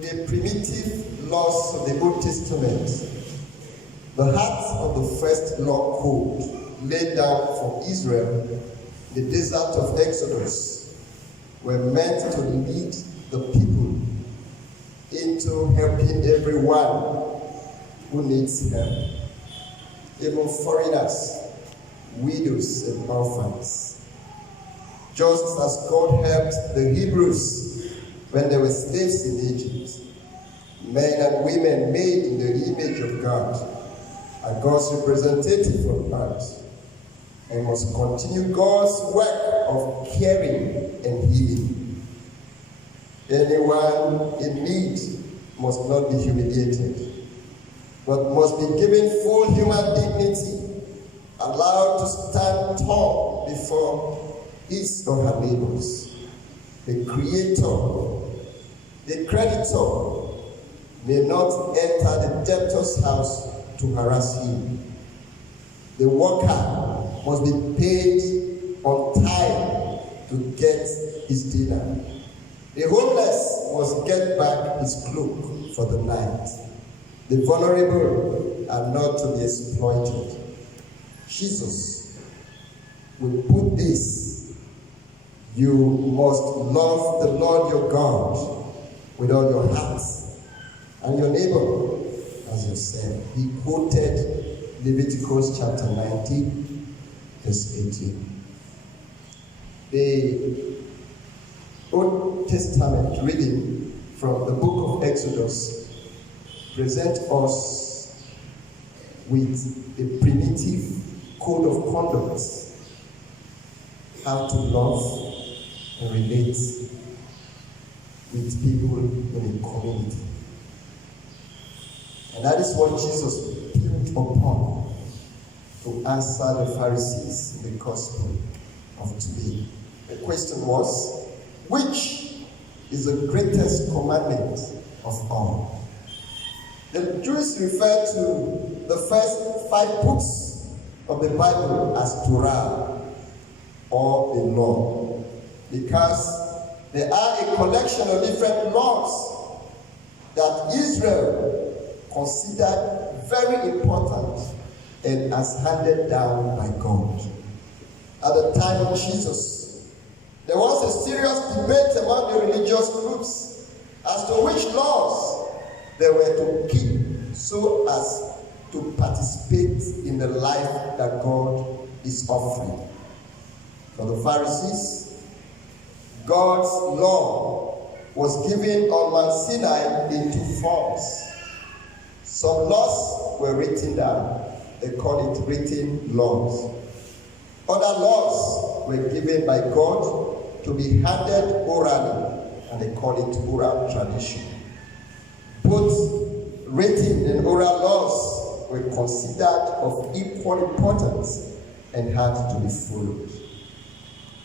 The primitive laws of the Old Testament, the heart of the first law code laid down for Israel in the desert of Exodus, were meant to lead the people into helping everyone who needs help, even foreigners, widows, and orphans. Just as God helped the Hebrews when they were slaves in Egypt, men and women made in the image of God are God's representative on earth, and must continue God's work of caring and healing. Anyone in need must not be humiliated, but must be given full human dignity, allowed to stand tall before his or her neighbors. The Creator, the creditor, may not enter the debtor's house to harass him. The worker must be paid on time to get his dinner. The homeless must get back his cloak for the night. The vulnerable are not to be exploited. Jesus will put this: you must love the Lord your God with all your heart, and your neighbor as yourself. He quoted Leviticus chapter 19, verse 18. The Old Testament reading from the book of Exodus presents us with a primitive code of conduct, how to love and relate with people in a community. And that is what Jesus built upon to answer the Pharisees in the gospel of today. The question was, which is the greatest commandment of all? The Jews refer to the first 5 books of the Bible as Torah, or the law, because they are a collection of different laws that Israel considered very important and as handed down by God. At the time of Jesus, there was a serious debate among the religious groups as to which laws they were to keep so as to participate in the life that God is offering. For the Pharisees, God's law was given on Mount Sinai in 2 forms. Some laws were written down. They call it written laws. Other laws were given by God to be handed orally, and they call it oral tradition. Both written and oral laws were considered of equal importance and had to be followed.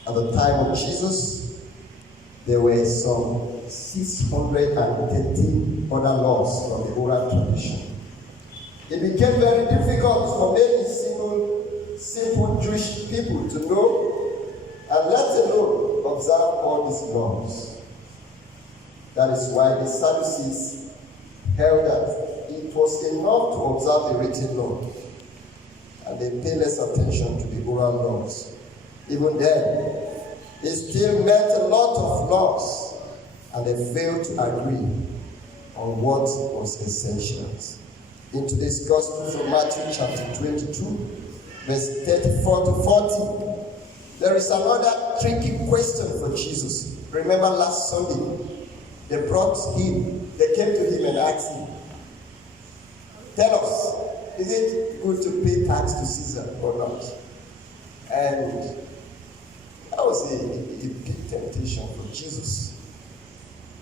At the time of Jesus, there were some 613 other laws from the oral tradition. It became very difficult for many simple Jewish people to know and let alone observe all these laws. That is why the Sadducees held that it was enough to observe the written law, and they paid less attention to the oral laws. Even then, they still met a lot of laws, and they failed to agree on what was essential. In today's Gospel from Matthew chapter 22, verse 34 to 40, there is another tricky question for Jesus. Remember last Sunday, they came to him and asked him, tell us, is it good to pay tax to Caesar or not? And that was a big temptation for Jesus.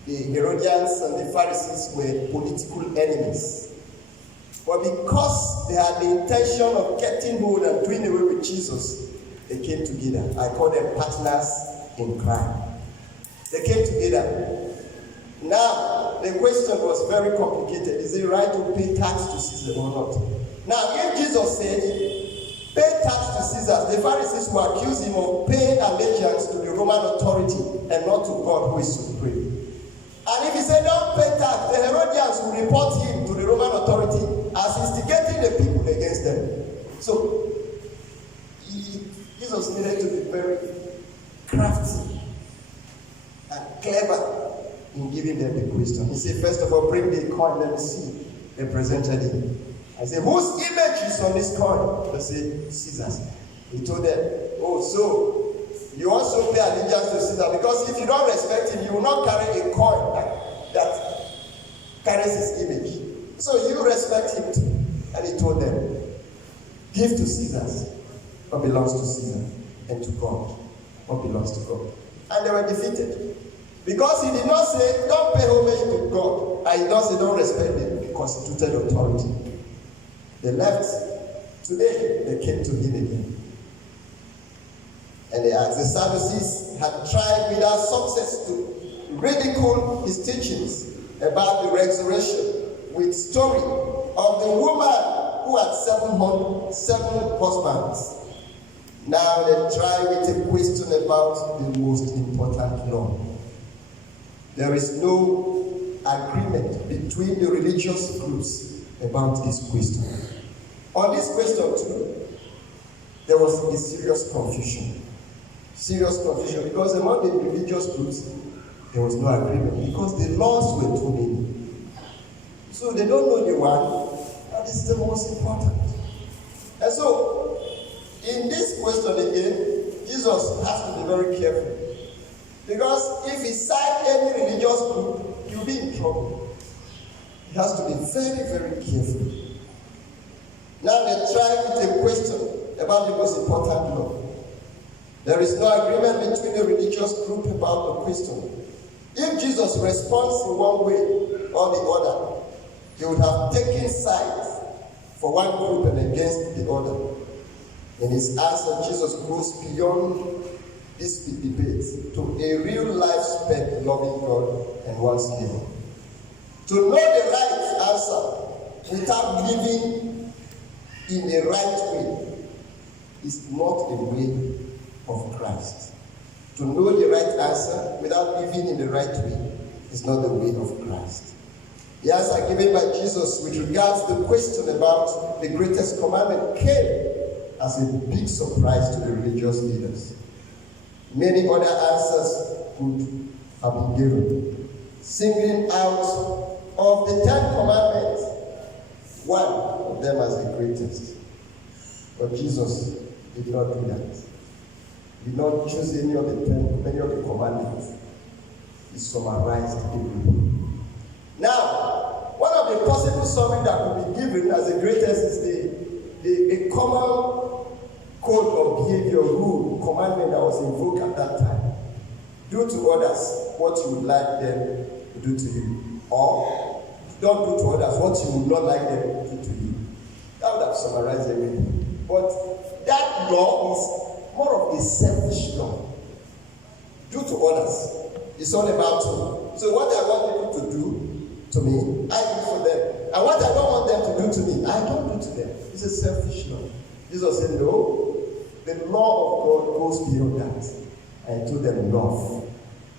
The Herodians and the Pharisees were political enemies. But because they had the intention of getting hold and doing away with Jesus, they came together. I call them partners in crime. They came together. Now, the question was very complicated. Is it right to pay tax to Caesar or not? Now, if Jesus said, pay tax to Caesar, the Pharisees will accuse him of paying allegiance to the Roman authority and not to God who is supreme. And if he said, don't pay tax, the Herodians will report him to the Roman authority as instigating the people against them. So, Jesus needed to be very crafty and clever in giving them the question. He said, first of all, bring the coin, let me see. They presented him. I said, whose image is on this coin? They said, Caesar's. He told them, oh, so you also pay allegiance to Caesar, because if you don't respect him, you will not carry a coin that carries his image. So you respect him too. And he told them, give to Caesar what belongs to Caesar, and to God what belongs to God. And they were defeated. Because he did not say, don't pay homage to God. And he did not say, don't respect the constituted authority. They left. Today, they came to him again. And they asked, the Sadducees had tried without success to ridicule his teachings about the resurrection with story of the woman who had seven husbands. Now they try with a question about the most important law. There is no agreement between the religious groups about this question. On this question too, there was a serious confusion. Because among the religious groups, there was no agreement because the laws were too many. So they don't know the one, and this is the most important. And so, in this question again, Jesus has to be very careful. Because if he cites any religious group, he'll be in trouble. He has to be very, very careful. Now they try with a question about the most important law. There is no agreement between the religious group about the question. If Jesus responds in one way or the other, he would have taken sides for one group and against the other. In his answer, Jesus goes beyond this debate to a real life spent loving God and one's neighbor. To know the right answer, without living in the right way is not the way of Christ. To know the right answer without living in the right way is not the way of Christ. The answer given by Jesus with regards to the question about the greatest commandment came as a big surprise to the religious leaders. Many other answers could have been given. Singling out of the 10 commandments, one of them as the greatest. But Jesus did not do that. He did not choose any of the commandments. He summarized everything. Now, one of the possible summary that could be given as the greatest is the common code of behavior, rule, commandment that was invoked at that time. Do to others what you would like them to do to you. Or don't do to others what you would not like them to do to you. That would have summarized everything. But that law is more of a selfish law. Do to others. It's all about you. So what I want people to do to me, I do for them. And what I don't want them to do to me, I don't do to them. It's a selfish law. Jesus said, no, the law of God goes beyond that. And he told them love.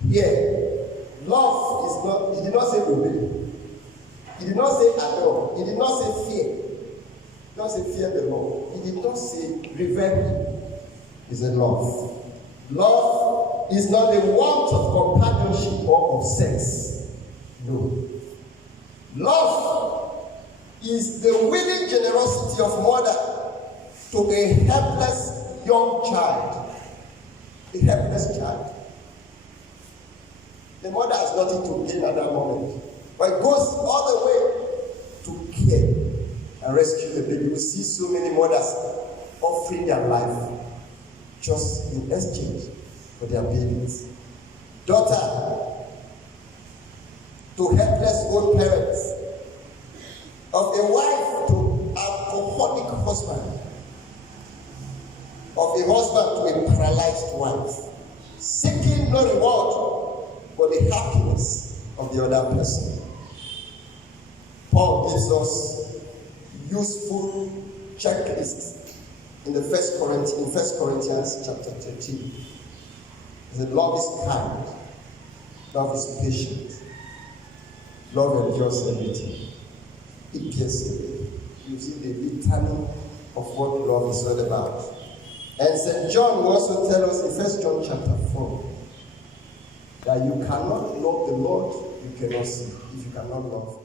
Here, love is not, he did not say obey. He did not say adore. He did not say fear. He did not say fear the Lord. He did not say revere him. He said love. Love is not the want of companionship or of sex. No. Love is the willing generosity of mother to a helpless young child. A helpless child. The mother has nothing to gain at that moment. But it goes all the way to care and rescue the baby. We see so many mothers offering their life just in exchange for their babies. Daughter to helpless old parents. Of a wife to alcoholic husband. Of a husband to a paralyzed wife. Seeking no reward but the happiness of the other person. Paul gives us useful checklists in the 1 Corinthians chapter 13. He said, love is kind, love is patient, love endures everything. It bears away. You see the litany of what love is all about. And St. John will also tell us in 1 John chapter 4 that you cannot love the Lord you cannot see if you cannot love